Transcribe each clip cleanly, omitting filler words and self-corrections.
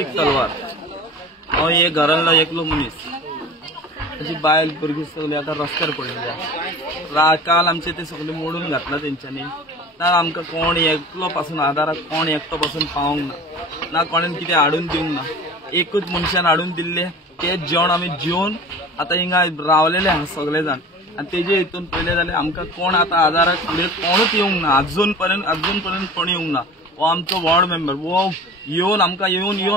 तलवार हांव हे घरांतलो एकलो मनीस ताची बायल भुरगीं सगळीं आतां रस्त्यार पडिल्ल्या काल आमचे ते सगळे मोडून घातला तेंच्यांनी ना आमकां कोण एकलो पासून आदाराक कोण एकटो पासून पावोंक ना कोणेन कितें हाडून दिवंक ना एकूच मनशान हाडून दिल्ले ते जेवण आमी जेवन आतां हिंगा रावलेले आहा सगळे जाण आनी तेजे हितून पयलें जाल्यार आमकां कोण आतां आदाराक फुडें कोणूच येवंक ना अजून पर्यंत कोण येवंक ना हो आमचो वॉर्ड मेंबर वो येवन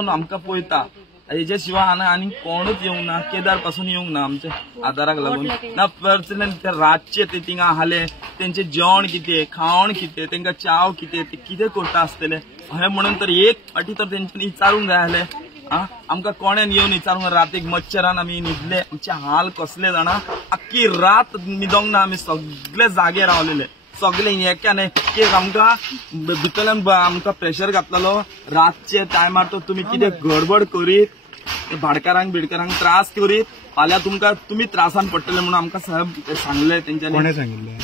आमकां पळयता हेजे शिवाय आनी कोणूच येवंक ना केदार पासून येवंक ना आमचे आदाराक लागून ना पर्सनल ते रातचे ते थिंगा आसले तेंचे जेवण कितें खावण कितें तेंकां चाव कितें ते कितें करता आसतले अशें म्हणून तर एक फाटी तर तेंच्यांनी विचारूंक जाय आसलें आमकां कोणेन येवन विचारूंक रातीक मच्छरान आमी न्हिदले आमचे हाल कसले जाणा आख्खी रात न्हिदोंक ना आमी सगळे जागे रावलेले सगळे एकान एक आमकां भितरल्यान आमकां प्रेशर घातलेलो रातचे टायमार तो तुमी कितें गडबड करीत भाडकारांक त्रास करीत फाल्यां तुमी त्रासान पडटले म्हणून आमकां साहेब सांगले तेंच्यांनी सांगिल्ले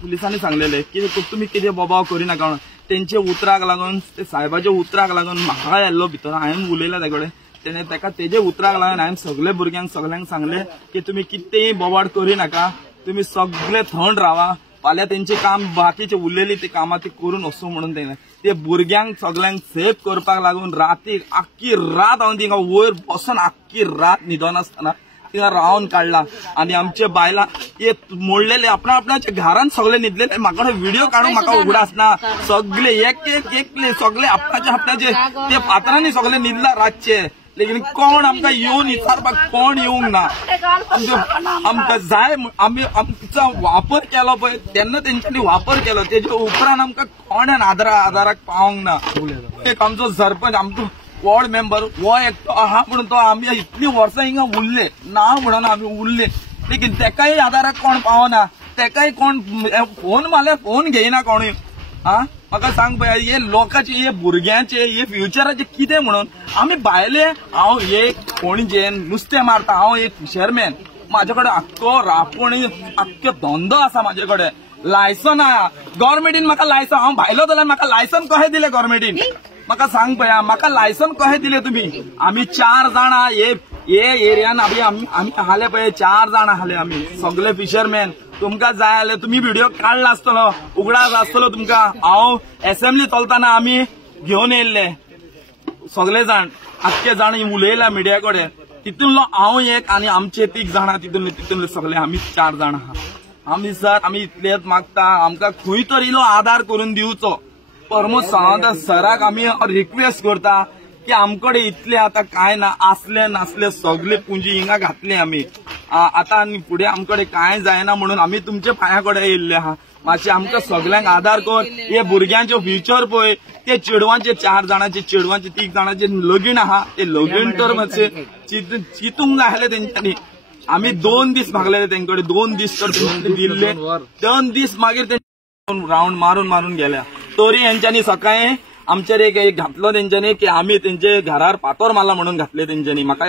पुलिसांनी सांगलेले कितें तुमी कितें बोबाव करिनाका म्हणून तेंचे उतराक लागून ते साहेबाच्या उतराक लागून म्हाका येल्लो भितर हांवें उलयला ते कडेन तेणे ताका तेजे उतराक लागून हांवें सगळे भुरग्यांक सगळ्यांक सांगले की तुमी कितेंय बोबाड करिनाका तुमी सगळे थंड रावा फाल्यां तेंचे काम बाकीचे उरलेली ते कामां ती करून वचूं म्हणून ते भुरग्यांक सगळ्यांक सेफ करपाक लागून रातीक आख्खी रात हांव थिंगा वयर बसून आख्खी रात न्हिदनासतना थिंगा रावन काडला आनी आमचे बायलां हे मोडलेले आपणाच्या घरांत सगळे न्हिदलेले म्हाका व्हिडिओ काडूंक म्हाका उगडास ना सगळे एकले सगळे आपणाचे ते फातरांनी सगळे न्हिदला रातचे लेकिन कोण आमकां येवन विचारपाक कोण येवंक ना आमकां जाय आमी आमचा वापर केलो पळय तेन्ना तेंच्यांनी वापर केलो तेजे उपरांत आमकां कोणेन आदाराक पावोंक ना एक आमचो सरपंच आमचो वॉर्ड मेंबर हो एकटो आहा म्हणून तो आमी इतलीं वर्सां हिंगा उरले ना म्हणून आमी उरले लेकिन तेकाय आदाराक कोण पावना तेकाय कोण फोन मारल्यार फोन घेयना कोणूय म्हाका सांग पळय हे लोकांचे हे भुरग्यांचे हे फ्युचराचे कितें म्हणून आमी भायले हांव एक पणजेन नुस्तें मारता हांव एक फिशरमॅन म्हाजे कडेन आख्खो रापणी आख्खो धंदो आसा म्हाजे कडेन लायसन आहा गव्हर्मेंटीन म्हाका लायसन हांव भायलो जाल्यार म्हाका लायसन कशें दिलें गव्हर्मेंटीन म्हाका सांग पळय म्हाका लायसन कशें दिलें तुमी आमी 4 जाणां हे एरियान आमी आसले पळय 4 जाणां आसले आमी सगळे फिशरमॅन तुमकां जाय जाल्यार तुमी व्हिडिओ काडला आसतलो उगडास आसतलो तुमकां हांव असेंब्ली चलतना आमी घेवन येयल्ले सगळे जाण आख्खे जाण उलयला मिडिया कडेन तितूनलो हांव एक आनी आमचे 3 जाणां तितूनले सगळे आमी 4 जाण आहा आमी सर आमी इतलेच मागता आमकां खंय तरी इल्लो आदार करून दिवचो प्रमोद सावंत सराक आमी रिक्वेस्ट करता की आमकडे इतले आता काय ना असले नासले सगळे पुंजी हिंगा घातले आमी आता फुडें आमकडे काय जायना म्हणून आमी तुमच्या पांयाकडे येयल्ले आहा मातशें आमकां सगळ्यांक आदार कर हे भुरग्यांचे फ्युचर पळय ते चेडवांचे 4 जाणांचे चेडवांचे 3 जाणांचे लगीण आहा ते लगीण तर मातशें चिंतूंक जाय आसलें तेंच्यांनी आमी 2 दीस मागलेले तेंकडे 2 दीस तर दिल्ले 2 दीस मागीर ते राउंड मारून गेल्या तरी हेंच्यांनी सकाळी आमचेर एक घातलो तेंच्यांनी की आमी तेंचे घरार फातर मारला म्हणून घातले तेंच्यांनी म्हाका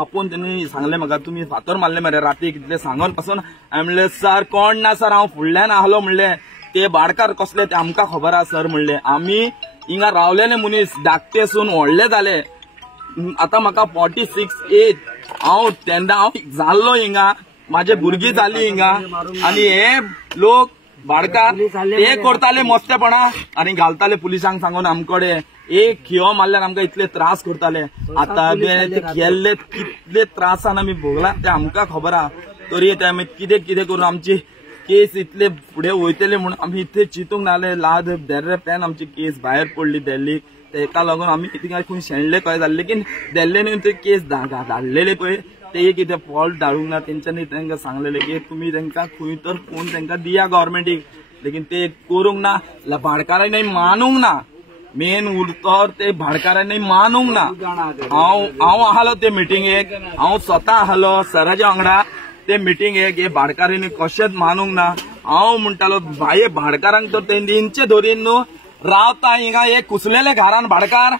आपूण त्यांनी सांगले म्हाका तुमी फातर मारले मरे राती कितले सांगून पासून हांवें म्हणले सर कोण ना सर हांव फुडल्यान आहलो म्हणले ते भाडकार कसले ते आमकां खबर आहा सर म्हणले आमी हिंगा रावलेले मनीस धाकटेसून व्हडले जाले आता म्हाका 46 एज हांव तेन्ना हांव जाल्लो हिंगा माझे भुरगीं जाली हिंगा आनी हे लोक भाडकार ते करताले मस्तेपणा आनी घालताले पुलिसांक सांगून आमकडे एक खियो मारल्यार आमकां इतले त्रास करताले आता गेल्ले कितले त्रासान आमी भोगला ते आमकां खबर आहा तरी ते आमी कितें करून आमची केस इतले फुडें वयतले म्हणून आमी इतले चिंतूंक नासले लाद देर्रे प्लॅन आमची केस भायर पडली दिल्लीक तेका लागून आमी थिंगा खंय शेणले कशें जालें लेकीन दिल्लीन ते केस धाडलेले पळय ते कितें फॉल्ट धाडूंक ना तेंच्यांनी तांकां सांगलेलें की तुम्ही तांकां खंय तर फोन तांकां दिया गव्हर्मेंटीक, लेकीन ते करूंक ना, भाडकारांनी मानूंक ना, मेन उरतोर ते भाडकारांनी मानूंक ना। हांव आहालो ते मिटिंगेक, हांव स्वता आहालो सराच्या वांगडा ते मिटिंगेक, हे भाडकारांनी कशेंच मानूंक ना। हांव म्हणटालो भाये भाडकारांक तर तेंचे धोरीन न्हू रावता हिंगा हे कुसलेले घरान भाडकार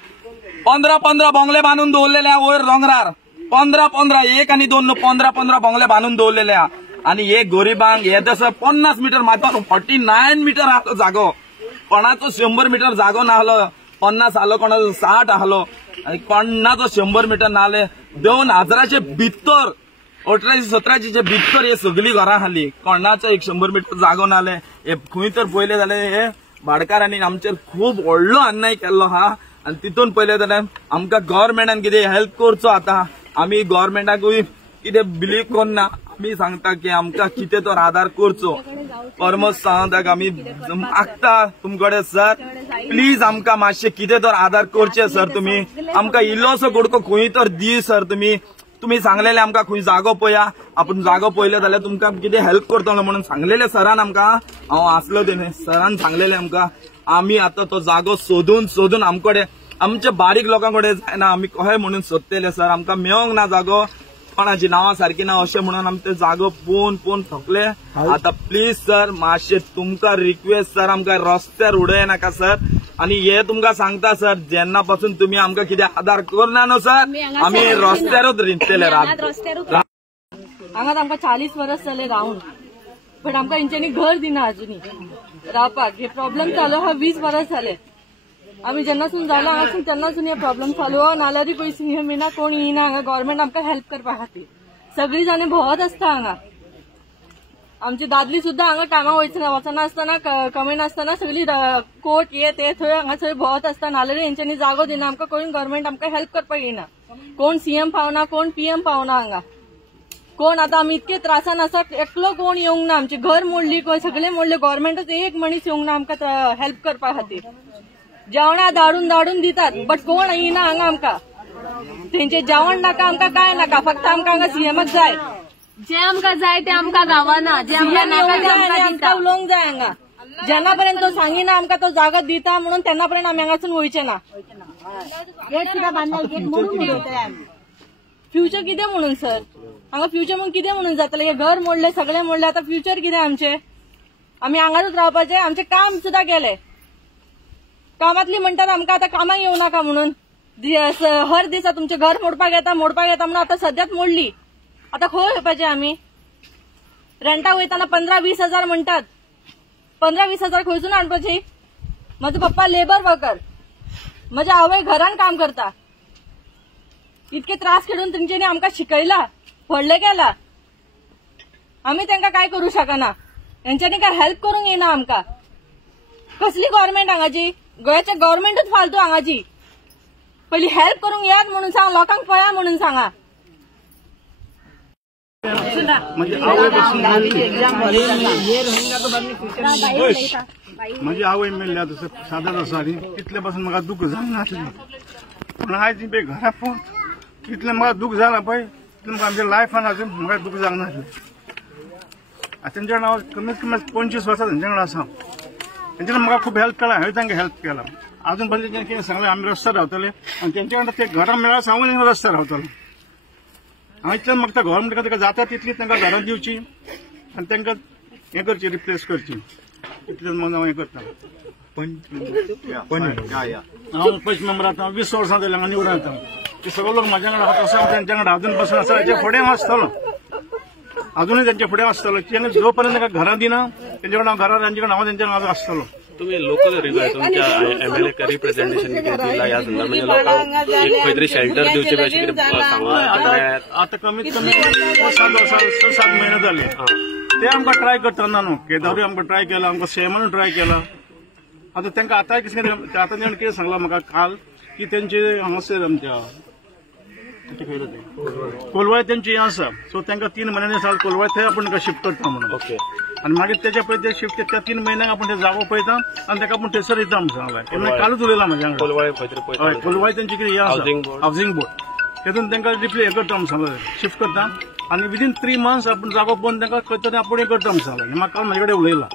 15 बंगले बांदून दवरलेले वयर दोंगरार, 15 एक आनी दोन 15 बंगले बांदून दवरलेले आनी हे गरीबांक हे जसं 50 मीटर मात्र 49 मीटर आसलो जागो, कोणाचो 100 मीटर जागो नाहलो, 50 आलो कोणाचो 60 आसलो आनी कोणाचो 100 मीटर नाहले। 2000चे भितर 18-17चे भितर हे सगळी घरां आसली, कोणाचो 100 मीटर जागो नाहले। हे खंय तर पयले जाल्यार हे भाडकारांनी आमचेर खूब व्हडलो अन्याय केल्लो हा आनी तितून पयले जाल्यार आमकां गव्हर्मेंटान कितें हेल्प करचो आता। आमी गव्हर्मेंटाकूय कितें बिलीव करना, आमी सांगता की आमकां कितें तर आदार करचो। परमत सांगता आमी मागता तुमकडे सर प्लीज आमकां मातशें कितें तर आदार करचे सर, तुमी आमकां इल्लोसो कुडको खंय तर दी सर। तुम्ही सांगलेले आमकां खंय जागो पळया, आपूण जागो पळयले जाल्यार तुमकां कितें हेल्प करतलो म्हणून सांगलेले सरान आमकां। हांव आसलो तेणे सरान सांगलेले आमकां, आमी आतां तो जागो सोदून आमकडे आमच्या बारीक लोकांकडे जायना, आमी कशें म्हणून सोदतले सर, आमकां मेळोंक ना जागो, कोणाची नांवां सारकी ना अशें म्हणून आमी ते जागो पोवन थकले। आता प्लीज सर मातशें तुमकां रिक्वेस्ट सर, आमकां रस्त्यार उडय नाका सर। आणि हे तुमकां सांगता सर, जेन्ना पासून तुम्ही आमकां कितें आदार करना न्हू सर, आमी रस्त्यारूच रिंतलेले हांगा आमकां 40 वर्स जाले रावन, पण आमकां हेंच्यांनी घर दिना अजुनी रावपाक। हे प्रॉब्लेम चालू हा 20 वर्स जाले, आमी जेन्नासून जालो हांगासून तेन्नासून हे प्रॉब्लेम चालू हा। नाल्यार पयस येना, कोण येना हांगा गव्हर्मेंट आमकां हेल्प करपा खातीर। सगळी जाणी भोंवत आसता हांगा, आमची दादली सुद्धा हांगा कामां वचनासतना कमी नासतना सगळी कोर्ट हे ते थंय हांगासर भोंवत आसता। नाल्यार हेंच्यांनी जागो दिना आमकां, कोण गव्हर्मेंट आमकां हेल्प करपाक येना, कोण सीएम पावना, कोण पीएम पावना हांगा, कोण आता आमी इतके त्रासान आसा, एकलो कोण येवंक ना। आमचे घर मोडली, सगळे मोडले, गव्हर्मेंटच एक मनीस येवंक ना आमकां हेल्प करपा खातीर। जेवणां धाडून दितात, बट कोण येना हांगा आमकां। तेंचे जेवण नाका, आमकां काय नाका, फक्त आमकां हांगा सीएमच जाय। जे आमकां जाय ते आमकां गावना, जे आमकां नाका ते आमकां उलोवंक जाय हांगा। जेन्ना पर्यंत तो सांगिना आमकां तो जागो दिता म्हणून तेन्ना पर्यंत आमी हांगासून वयचे ना। फ्युचर कितें म्हणून सर, हांगा फ्युचर म्हणून कितें म्हणून जातलें? हे घर मोडले, सगळे मोडले, आतां फ्युचर कितें आमचे? आमी हांगाच रावपाचे, आमचें काम सुद्धा केलें, कामांतली म्हणटात आमकां आतां कामाक येवं नाका म्हणून। हर दिसा तुमचें घर मोडपाक येता म्हणून आतां सद्याक मोडली, आता खंय येवपाचें आमी? रेंटाक वयताना 15-20 हजार म्हणटात, 15-20 हजार खंयसून हाडपाची? म्हजो पप्पा लेबर वर्कर, म्हज्या आवय घरान काम करता, इतके त्रास खेळून तेंच्यांनी आमकां शिकयला, व्हडलें केला, आमी तांकां काय करूं शकना। तेंच्यांनी काय हेल्प करूंक येना आमकां। कसली गव्हर्मेंट हांगाची? गोंयचे गव्हर्मेंटूच फालतू हांगाची। पयली हेल्प करूंक येयात म्हणून सांग, लोकांक पळया म्हणून सांगा। म्हणजे आवय मेल्ल्या तसं सादर आसा आनी तितले पासून म्हाका दूख जावंक नासलें, पूण आयज बे घरा पोवन तितलें म्हाका दूख जालां पळय, तितलें म्हाका आमच्या लायफान अजून म्हाका दूख जावंक नासलें। तेंच्या कडेन हांव कमीत कमी 25 वर्सां तेंच्या कडेन आसा, तेंच्यानी म्हाका खूब हेल्प केला, हांवें तांकां हेल्प केला। अजून पर्यंत तेंच्यांनी कितें सांगलें आमी रस्त्यार रावतले आनी तेंच्या कडेन ते घरां मेळ्ळ्यार हांवूय रस्त्यार रावतलो। हांव इतलें मागता गव्हर्मेंटाक ताका जाता तितली तांकां घरां दिवची आनी तांकां हें करची, रिप्लेस करची, इतलें म्हणून हांव हें करता। हांव पयस मेंबर आतां 20 वर्सां जालीं हांगा निवडून येता, ते सगळे लोक म्हाज्या कडेन आसा तसो तेंच्या कडेन अजून पासून आसा, हेचे फुडें हांव आसतलो, अजूनय तेंच्या फुडें आसतलो। जो पर्यंत तांकां घरां दिना तेंच्या कडेन हांव घरां तेंच्या कडेन हांव तेंच्या कडेन आसतलो। तुम्ही लोकल तुमच्या एमएलए रिप्रेझेंटेशन दिला या संदर्भात, म्हणजे लोकांक एक खंय तरी शेल्टर दिवचे बी अशें कितें आता कमीत कमी 7 महिने जाले ते आमकां ट्राय करतना न्हू, केदारूय आमकां ट्राय केला, आमकां सेमान ट्राय केला। आता तांकां आतां तेणें कितें सांगलां म्हाका काल की तेंचे हांगासर आमच्या कोलवाळे तेंची आसा, सो तांकां 3 महिन्यांनी साल कोलवाळे थंय आपण ताका शिफ्ट करता म्हणून। ओके, आनी मागीर तेच्या पळय ते शिफ्ट त्या 3 म्हयन्याक आपण ते जागो पळयता आनी ताका आपण थंयसर येता म्हणून सांगलां। तेन्ना कालूच उलयलां म्हाज्या वांगडा। कोलवाळे तेंची कितें हें आसा, हावजिंग बोर्ड, तेतून तांकां रिप्ले हे करता समज शिफ्ट करता आनी विदीन 3 months आपण जागो पळोवन तांकां खंय आपण हे करता सांगला हे म्हाका म्हाजे कडेन उलयला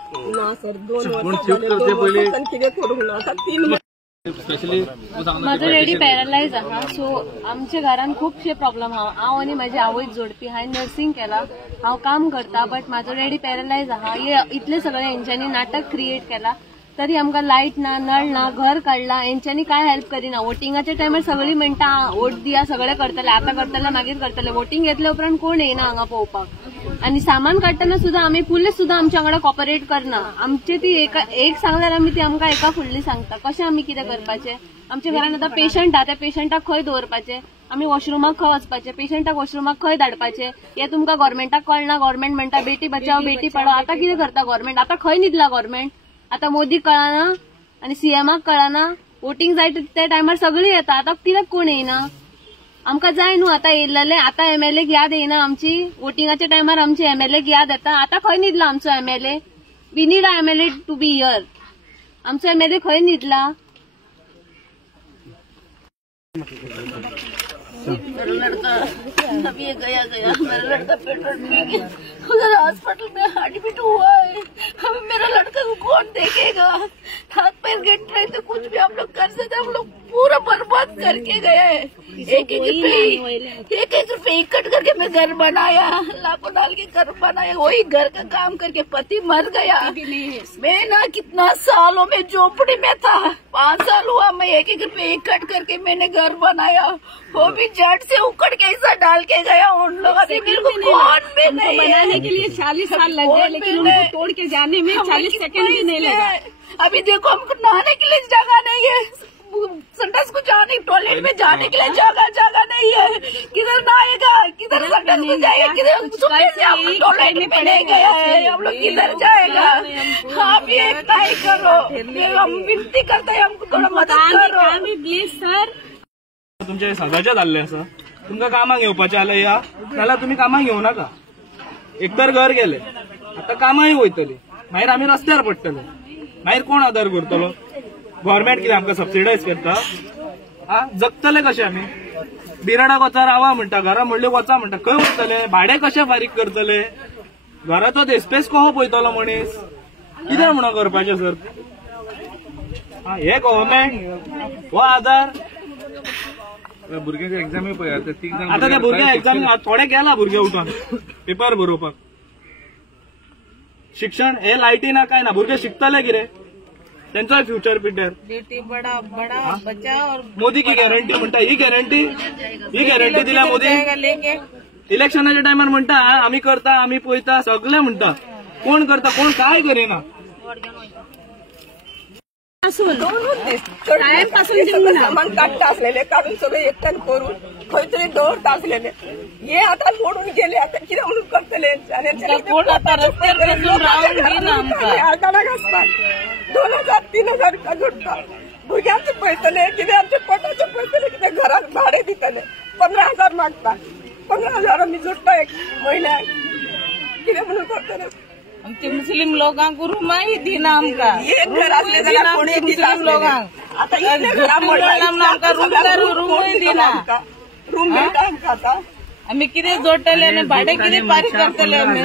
माझं डॅडी पॅरलायज आहा सो आमच्या घरान खूपशे प्रॉब्लेम हा हांव आनी म्हाजी आवय जोडपी हांवें नर्सिंग केला हांव काम करता बट म्हाजो डॅडी पॅरलायज आहा हे इतले सगळे हेंच्यांनी नाटक क्रिएट केला तरी आमकां लायट ना नळ ना घर काडला हेंच्यांनी काय हेल्प करिना वोटिंगाच्या टायमार सगळीं म्हणटा वोट दिया सगळे करतले आता करतले मागीर करतले वोटिंग घेतले उपरांत कोण येना हांगा पळोवपाक आणि सामान काडटना सुद्धा आम्ही पुलीस सुद्धा आमच्या वांगडा कॉपरेट करना आमचे ती एक सांगल्यार आमी ती आमकां एका फुडली सांगता कशें आमी कितें करपाचें आमच्या घरान आतां पेशंट हा त्या पेशंटाक खंय दवरपाचें आमी वॉशरुमाक खंय वचपाचें पेशंटाक वॉशरुमाक खंय धाडपाचें हे तुमकां गव्हर्मेंटाक कळना गव्हर्मेंट म्हणटा बेटी बचाव बेटी पढाओ आता कितें करता गव्हर्मेंट आता खंय न्हिदला गव्हर्मेंट आता मोदीक कळना आनी सीएमाक कळना वोटिंग जाय त्या टायमार सगळीं येता आता कित्याक कोण येना आमकां जाय न्हू आता येयल्ले आता एमएलए याद येना आमची वोटिंगाच्या टायमार आमची एमएलए याद येता आता खंय न्हिदला आमचो MLA we need a MLA to be here आमचो एमएलए खंय न्हिदला मेरा लड़का अभी ये गया मेरा लड़का पेट्रोल पी के उधर हॉस्पिटल में एडमिट हुआ है अभी मेरा लड़का को कौन देखेगा हाथ पैर गट रहे तो कुछ भी हम लोग कर सकते हम लोग पूरा बर्बाद करके गए हैं एक रुपये इकट्ठ करके मैं घर बनाया लाखों डाल के घर बनाया वही घर का काम करके पति मर गया मैं ना कितना सालों में झोपड़ी में था 5 साल हुआ मैं एक रुपये इकट्ठ करके मैंने घर बनाया वो भी जट से उकड़ के ऐसा डाल के गया उन लोगों ने कौन भी नहीं बनाने के लिए 40 साल लग गए लेकिन उनको तोड़ के जाने में 40 सेकंड भी नहीं लगा अभी देखो हमको नहाने के लिए जगह नहीं है संडास को जाने टॉयलेट में जाने के लिए जगह नहीं है किधर नहाएगा किधर संडास को जाएगा किधर सुबह से हम टॉयलेट में नहीं गया है हम लोग किधर जाएगा आप ये नहीं करो हम विनती करते हैं हमको थोड़ा मदद करो प्लीज सर तुमचे सदाचे जाल्ले आसा तुमकां कामाक येवपाचें जाल्यार या नाल्यार तुमी कामाक येवं नाका एकतर घर गेले आता कामांय वयतली मागीर आमी रस्त्यार पडटले मागीर कोण आदार करतलो गव्हर्मेंट कितें आमकां सबसिडायज करता जगतले कशे आमी बिराडाक वचा रावा म्हणटा घरा म्हणले वचा म्हणटा खंय वयतले भाडे कशे फारीक करतले घराचो स्पेस कसो पळयतलो मनीस कितें म्हणून करपाचें सर हे गव्हर्मेंट हो आदार भुरग्यांची एक्झामी पळय आता त्या भुरग्या एक्झाम थोडे गेला भुरगे उठून पेपर बरोवपाक शिक्षण हे लायटी ना काय ना भुरगे शिकतले कितें त्यांचो फ्युचर पिड्ड्यार बेटी बड़ा बचाओ मोदी की गॅरंटी म्हणटा ही गॅरंटी दिल्या मोदी इलेक्शनाच्या टायमार म्हणटा आम्ही करता आम्ही पळयता सगळे म्हणटा कोण करता कोण काय करिना सामान काढता असलेले काढून सगळे एकट्यान करून खंय तरी दवरता असलेले हे आता मोडून गेले आता कितें म्हणून करतले आडकाडाक आसतात 2000-3000 रुपया जोडटा भुरग्यांचे पळयतले कितें आमचे पोटाचे पळयतले कितें घराक भाडे दितले 15,000 मागता 15,000 आमी जोडटा एक म्हयन्याक कितें म्हणून करतले आमचे मुस्लिम लोकांक रूमय दिना आमकां एक घर असले जाल्यार कोणी मुस्लिम लोकांक आता इतले घरा आमकां रूमय दिना रूम मेळटा आमकां आता आमी कितें जोडटले आनी भाडें कितें फारीक करतले आमी